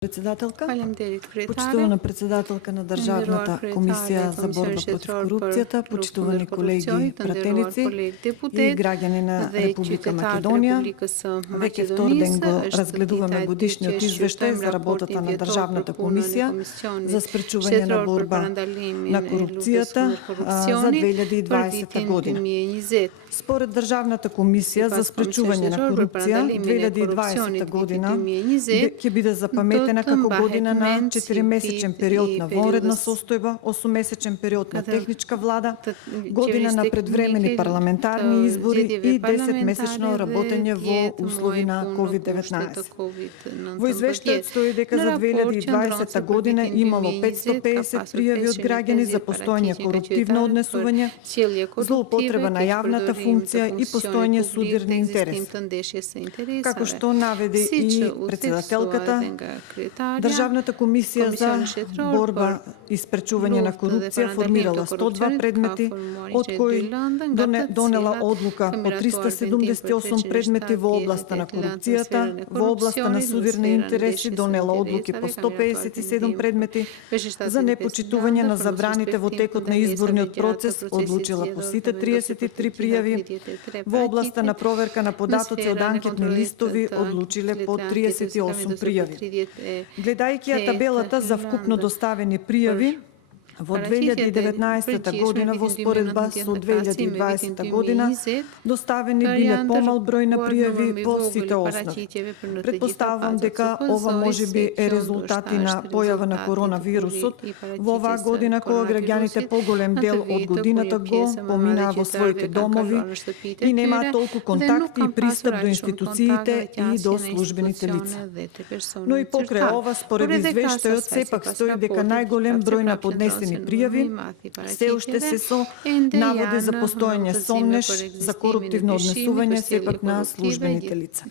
Председателка, Faleminderit kryetare. почитувана председателка на Държавната комисия за борба против корупцията, почитувани колеги пратеници и граждани на Република Македония. Веќе втор ден го разгледуваме годишниот извештај за работата на Државната комисија за спречување на борба на корупцијата за 2020 година. Според Државната комисија за спречување на корупција, 2020 година ќе биде запаметена како година на 4-месечен период на вонредна состојба, 8-месечен период на техничка влада, година на предвремени парламентарни избори и 10-месечно работење во услови на COVID-19. Во извештајот стои дека за 2020 година имало 550 пријави од граѓани за постојање коруптивно однесување, злоупотреба на јавната функција и постојање судирни интереси. Како што наведе и председателката, Државната комисија за борба и спречување на корупција формирала 102 предмети, од кои донела одлука по 378 предмети во областа на корупцијата, во областа на судирни интереси донела одлуки по 157 предмети, за непочитување на забраните во текот на изборниот процес одлучила по сите 33 пријави, во областа на проверка на податоци од анкетни листови одлучиле по 38 пријави. Гледајќи ја табелата за вкупно доставени пријави, во 2019 година во споредба со 2020 година доставени биле помал број на пријави по сите основи. Предпоставувам дека ова можеби е резултати на појава на коронавирусот во оваа година кога граѓаните поголем дел од годината го поминаа во своите домови и немаат толку контакти и пристап до институциите и до службените лица. Но и покрај ова, според извештајот, сепак стои дека најголем број на поднесени пријави се уште се со наводи за постојање сомнеш за коруптивно однесување сепак на службените лица.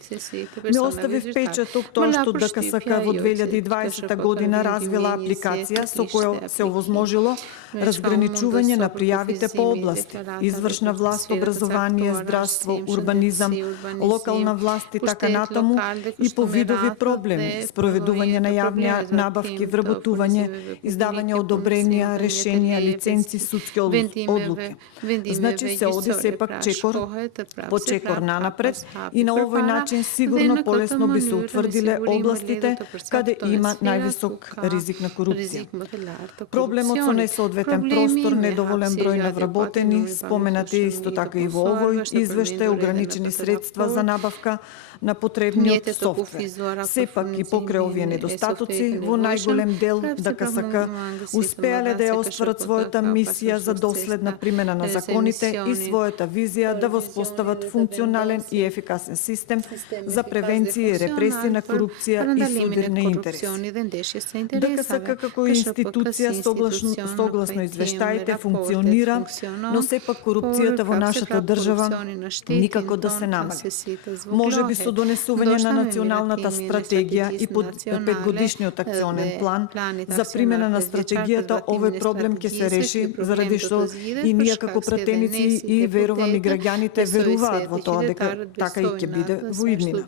Ме остави впечаток тоа што ДКСК во 2020 година развила апликација со која се овозможило разграничување на пријавите по области: извршна власт, образование, здравство, урбанизам, локална власт и така натаму, и по видови проблеми: спроведување на јавни набавки, вработување, издавање одобренија, решенија, лиценци, судски одлуки. Значи се оди сепак чекор по чекор нанапред и на овој начин сигурно полесно би се утврдиле областите каде има највисок ризик на корупција. Проблемот со несоодветен простор, недоволен број на вработени, споменати исто така и во овој извештај, ограничени средства за набавка на потребниот софтвер. Сепак и покрај овие недостатоци, во најголем дел ДКСК успеале да ја остварат својата мисија за доследна примена на законите и својата визија да воспостават функционален и ефикасен систем за превенција и репресија на корупција и судирни интереси. ДКСК како институција согласно извештаите функционира, но сепак корупцијата во нашата држава никако да се намали. Можеби со донесување на националната стратегија и петгодишниот акционен план за примена на стратегијата, овој проблем ќе се реши, заради што и ние како пратеници и верувам и граѓаните веруваат во тоа дека така и ќе биде во иднина.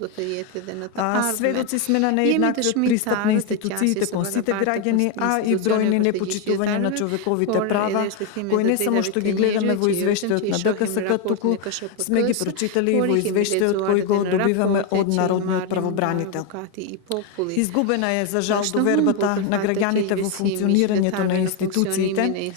Сведоци сме на нееднаквиот пристап на институциите кон сите граѓани, а и бројни непочитување на човековите права, кои не само што ги гледаме во извештајот на ДКСК, туку сме ги прочитали и во извештајот кој го добиваме од Народниот правобранител. Изгубена е, за жал, довербата на граѓаните во функционирањето на институциите,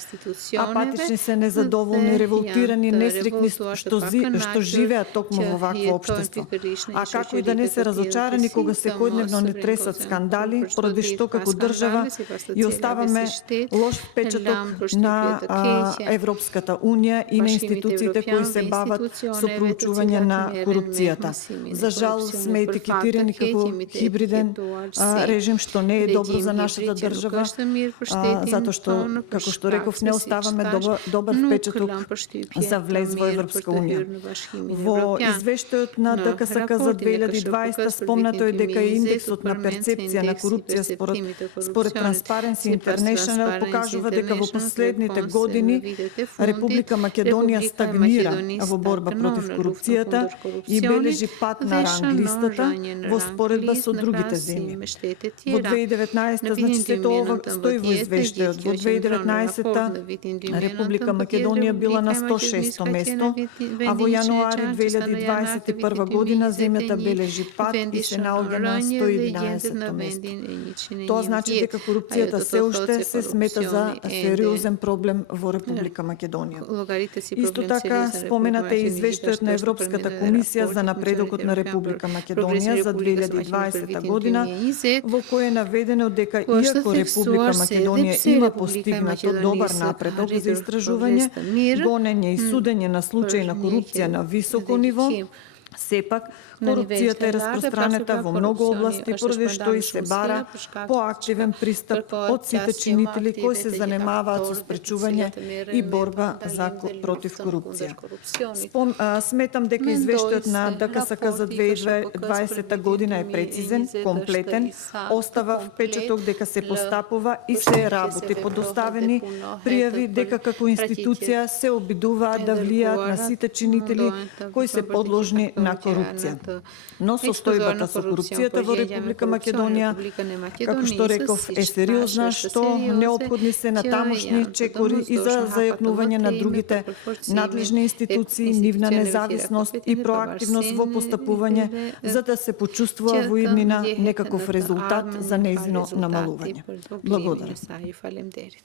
апатични се, незадоволни, револтирани, несрекни што живеат токму во вакво општество. А како и да не се разочарани кога секојдневно не тресат скандали, поради што како држава и оставаме лош впечаток на Европската унија и на институциите кои се бават со проучување на корупцијата. За жал сме етикетирани како хибриден режим, што не е добро за нашата држава, затоа што како што реков, не оставаме добар впечаток за влез во Европска унија. Во извештајот на ДКСК за 2020 спомнато е дека индексот на перцепција на корупција според Transparency International покажува дека во последните години Република Македонија стагнира во борба против корупцијата и бележи пат на ранг листата во споредба со другите земји. Во 2019, значи сето ова стои во извештајот, во 2019 Република Македонија била на 106-то место, а во јануари 2021 година земјата бележи пат и се наоѓа на 111-то место. Тоа значи дека корупцијата се уште се смета за сериозен проблем во Република Македонија. Исто така споменате извештајот на Европската комисија за напредокот на Република Македонија за 2020 година, во кој е наведено дека иако Република Македонија има постигнато добар напредок за истражување, гонење и судење на случаи на корупција на високо ниво, сепак корупцијата е распространета во многу области, поради што и се бара поактивен пристап од сите чинители кои се занимаваат со спречување и борба против корупција. Сметам дека извештајот на ДКСК за 2020 година е прецизен, комплетен, остава впечаток дека се постапува и се работи по доставени пријави дека како институција се обидуваат да влијаат на сите чинители кои се подложни на корупција. Но состојбата со корупцијата во Република Македонија, како што реков, е сериозна, што неопходни се на тамошни чекори и за зајакнување на другите надлежни институции, нивна независност и проактивност во постапување, за да се почувствува во иднина некаков резултат за нејзино намалување. Благодарам.